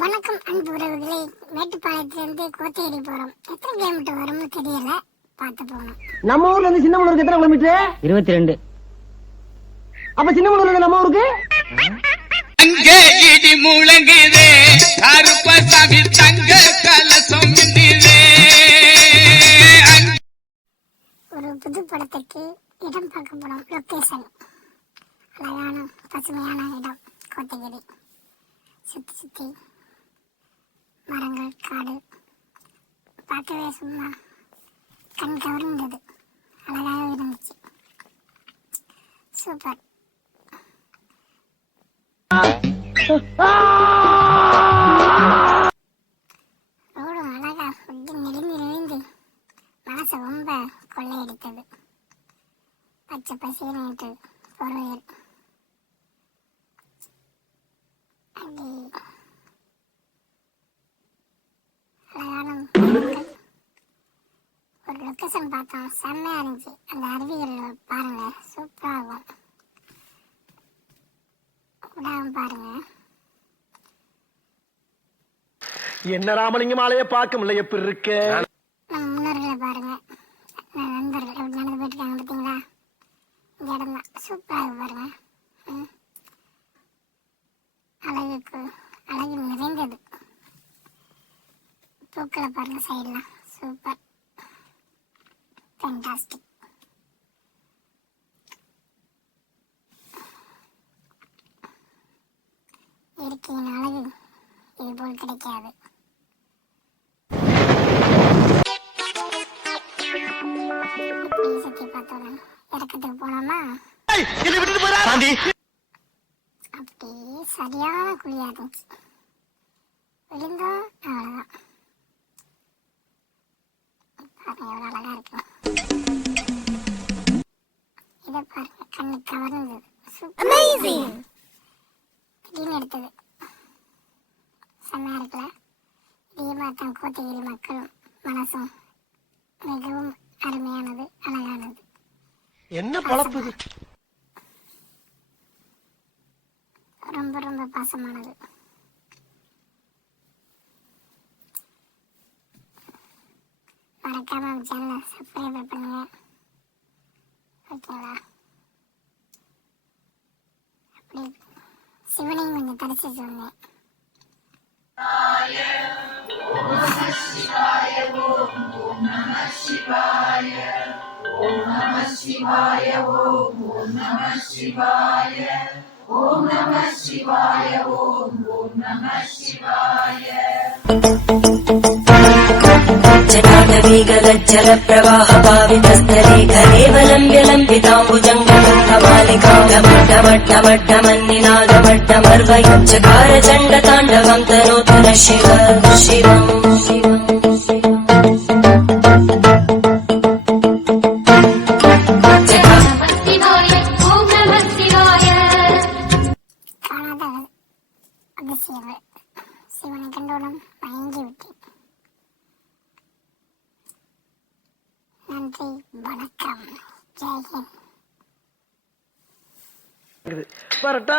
வணக்கம் அன்பு உறவுகளே. மேட்டுப்பாளையத்திலிருந்து கோத்தேரி போறோம். எத்தனை கிலோமீட்டர் வரும்னு தெரியல. பார்த்து போகணும். நம்ம ஊர்ல இருந்து சின்னமனூருக்கு எத்தனை கிலோமீட்டர்? இருபத்தி ரெண்டு அப்ப சின்னமனூர்ல இருந்து நம்ம ஊருக்கு? அங்கே இடி முழங்குதே. கருப்பசாமி தங்க கலசம் ஒரு புது படத்துக்கு இடம் பார்க்க போறோம். லொகேஷன் அழகான பசுமையான இடம் கோத்தகிரி. சுத்தி சுத்தி பார்க்கவே சும்மா கண் கவர்ந்தது. அழகாக இருந்துச்சு. சூப்பர். ரோடும் அழகா ஃபுட்டு நெருங்கி நெளிந்து மனசை ரொம்ப கொள்ளையடித்தது பச்சை பசேன்னு பொருள் அப்படி அழகான மரங்கள். ஒரு லொக்கேஷன் பார்த்தோம் செம்மையா இருந்துச்சு. அந்த அருவிகள் பாருங்க சூப்பரா இருக்கும். விடாம பாருங்க. என்ன ராமலிங்கம் ஆலைய பார்க்க முடியல எப்படி இருக்க? முன்னோர்களை பாருங்க. நண்பர்கள் எப்படி நடந்து போயிட்டு இருக்காங்க பார்த்தீங்களா? இந்த இடம் தான் சூப்பராக பாருங்க. அழகுக்கு அழகு நிறைந்தது. பூக்களை பாருங்க சைடெலாம் சூப்பர் ஃபென்டாஸ்டிக் இயற்கையின் அழகு. இது போல் கிடைக்காது. அப்படியே சுத்தி பார்த்தோம் இறக்கத்துக்கு போனோமா என்ன விட்டுட்டு போறா சாந்தி. அப்படியே சரியான குழியா இருந்துச்சு. விழுந்தோம் அவ்வளோதான் பாருங்க எவ்வளோ அழகா இருக்கு. கவர்ந்தது அமேசிங் திடீர்னு எடுத்தது. செம்மையா இருக்குல்ல இதே மாதிரி தான் கோத்தகிரி மக்களும் மனசும் மிகவும் அருமையானது அழகானது. என்ன பழப்பு இது ரொம்ப ரொம்ப பாசமானது. மறக்காம சேனலை சப்ஸ்கிரைப் பண்ணுங்க. அப்படி சிவனையும் கொஞ்சம் தரிசி சொன்னேன் जटाटवीगलज्जलप्रवाहपावितस्तरे कलेवलम्ब्य लम्बिताम्बुजङ्गमट्टमट्टमट्टमन्निनादमट्टमर्वयुच्चकार चण्डताण्डवं तनोतु न शिव शिवम् வரட்டா.